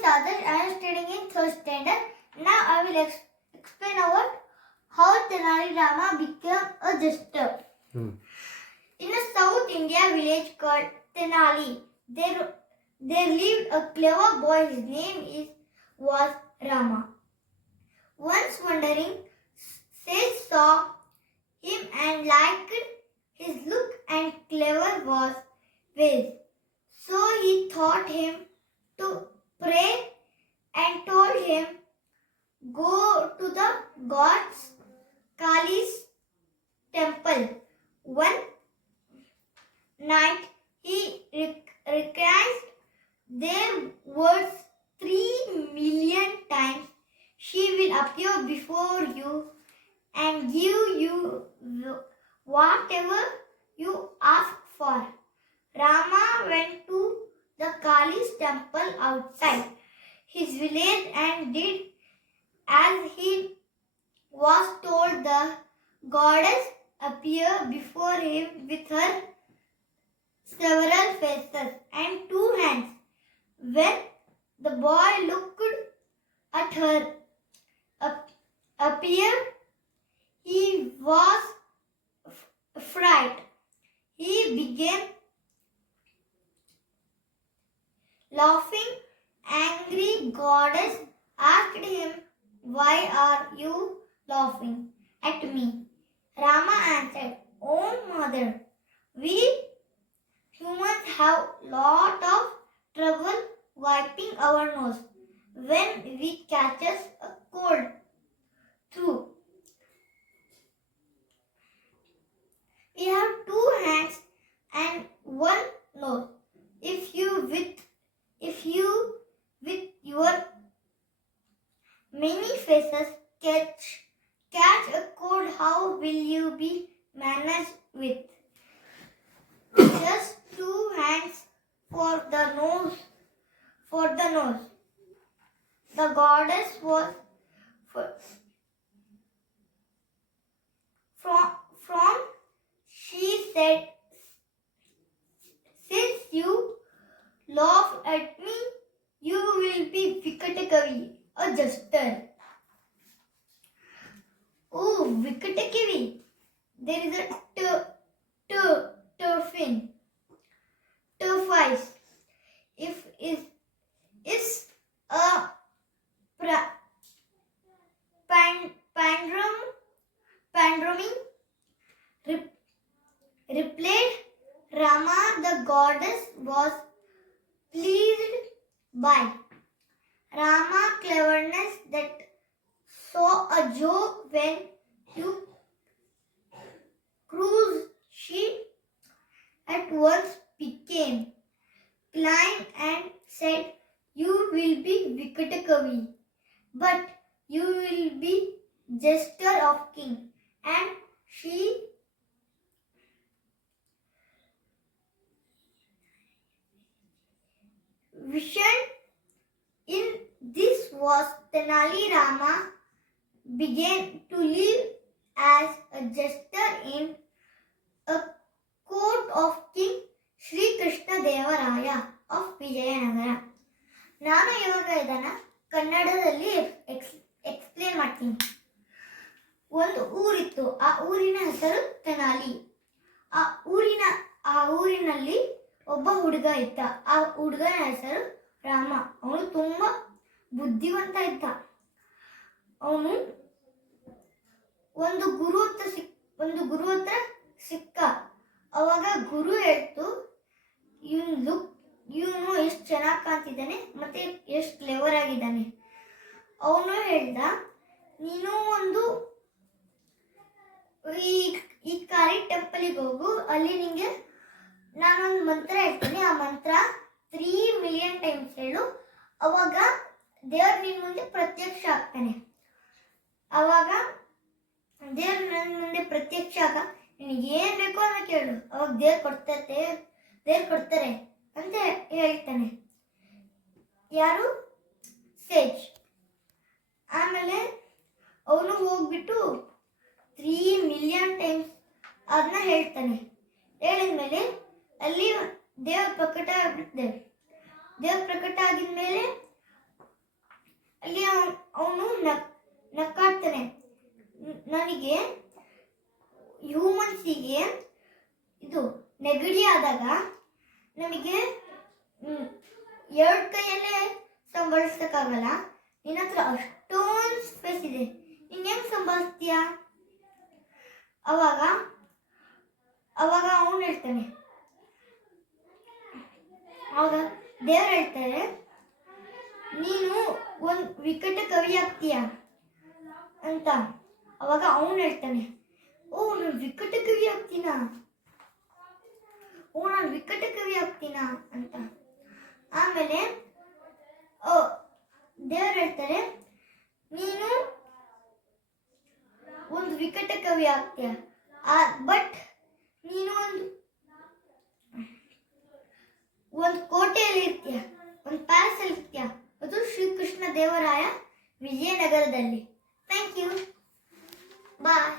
is Adarsh. I am studying in 3rd standard. Now I will explain about how Tenali Rama became a jester. In a South India village called Tenali, there lived a clever boy. His name was Rama. Once wandering, sage saw him and liked his look and clever ways. So he taught him to pray and told him, go to the goddess Kali's temple. One night he recognized their words 3 million times. She will appear before you and give you whatever you ask for. Rama went to the Kali's temple outside his village and did as he was told. The goddess appeared before him with her several faces and 2 hands. When the boy looked at her appeared, he was frightened. He began laughing. Angry goddess asked him, why are you laughing at me? Rama answered, oh mother, we humans have lot of trouble wiping our nose when we catches a cold. True. We have 2 hands and 1 nose. If you with your many faces catch a cold, how will you be managed with? Just 2 hands for the nose. The goddess was from she said, since you laugh at me, you will be Vikatakavi, a jester. Oh, Vikatakavi. There is a turfin. Turfice. Is a pandroming replied. Rama, the goddess was pleased by Rama cleverness that saw a joke when you cruise. She at once became kind and said, you will be Vikatakavi, but you will be jester of king. And she vision in this was Tenali Rama began to live as a jester in a court of King Sri Krishna Devaraya of Vijayanagara. ನಾನು ಇವಾಗ ಇದನ್ನ ಕನ್ನಡದಲ್ಲಿ explain ಮಾಡ್ತೀನಿ. ಒಂದು ಊರಿತ್ತು. ಆ ಊರಿನ ಹೆಸರು ತೆನಾಲಿ. ಆ ಊರಿನಲ್ಲಿ ಒಬ್ಬ ಹುಡುಗ ಇದ್ದ. ಆ ಹುಡುಗನ ಹೆಸರು ರಾಮ. ಅವನು ತುಂಬಾ ಬುದ್ಧಿವಂತ ಇದ್ದ. ಅವನು ಒಂದು ಗುರು ಹತ್ರ ಸಿಕ್ಕ. ಅವಾಗ ಗುರು ಹೇಳ್ತು, ಇವನು ಎಷ್ಟು ಚೆನ್ನಾಗಿ ಕಾಣ್ತಿದ್ದಾನೆ ಮತ್ತೆ ಎಷ್ಟು ಕ್ಲೇವರ್ ಆಗಿದ್ದಾನೆ. ಅವನು ಹೇಳ್ದ, ನೀನು ಒಂದು ಈ ಕಾಳಿ ಟೆಂಪಲ್ಗೆ ಹೋಗು. ಅಲ್ಲಿ ನಿಂಗೆ ನಾನೊಂದು ಮಂತ್ರ ಹೇಳ್ತೀನಿ. ಆ ಮಂತ್ರ 3 million ಟೈಮ್ಸ್ ಹೇಳು. ಅವಾಗ ದೇವ್ರು ನಿನ್ ಮುಂದೆ ಪ್ರತ್ಯಕ್ಷ ಆಗ್ತಾನೆ. ಅವಾಗ ದೇವ್ರು ನನ್ನ ಮುಂದೆ ಪ್ರತ್ಯಕ್ಷ ಆಗ ನಿನಗೆ ಏನ್ ಬೇಕೋ ಅಂತ ಕೇಳು. ಅವಾಗ ದೇವ್ರು ಕೊಡ್ತಾರೆ ಅಂತ ಹೇಳ್ತಾನೆ. ಯಾರು? ಸೇಜ್. ಆಮೇಲೆ ಅವನು ಹೋಗ್ಬಿಟ್ಟು 3 million ಟೈಮ್ಸ್ ಅದನ್ನ ಹೇಳ್ತಾನೆ. ಹೇಳಿದ್ಮೇಲೆ ಅಲ್ಲಿ ದೇವ್ರ ಪ್ರಕಟ ಆಗಿದ್ಮೇಲೆ ಎರಡು ಕೈಯಲ್ಲೇ ಸಂಭಾಳಿಸಕ್ಕಾಗಲ್ಲ. ನಿನ್ನ ಹತ್ರ ಅಷ್ಟೊಂದು ಸ್ಪೇಸ್ ಇದೆ, ನೀನ್ ಹೆಂಗ್ ಸಂಭಾಳಿಸ್ತೀಯ? ಅವಾಗ ಅವಾಗ ಅವನು ಹೇಳ್ತಾನೆ, ಅವಾಗ ದೇವ್ರು ಹೇಳ್ತಾರೆ, ನೀನು ಒಂದು ವಿಕಟ ಕವಿ ಆಗ್ತೀಯ ಅಂತ. ಅವಾಗ ಅವನು ಹೇಳ್ತಾನೆ, ಓ ನಾನು ವಿಕಟ ಕವಿ ಆಗ್ತೀನಾ, ಓ ನಾನು ವಿಕಟ ಕವಿ ಆಗ್ತೀನಾ ಅಂತ. ಆಮೇಲೆ ದೇವ್ರು ಹೇಳ್ತಾರೆ, ನೀನು ಒಂದು ವಿಕಟ ಕವಿ ಆಗ್ತೀಯ, ಬಟ್ ನೀನು ಒಂದು ಕೋಟೆಯಲ್ಲಿ ಇರ್ತೀಯ, ಒಂದು ಪ್ಯಾಲೇಸ್ ಅಲ್ಲಿ ಇರ್ತೀಯ. ಅದು ಶ್ರೀಕೃಷ್ಣ ದೇವರಾಯ ವಿಜಯನಗರದಲ್ಲಿ. Thank you, bye.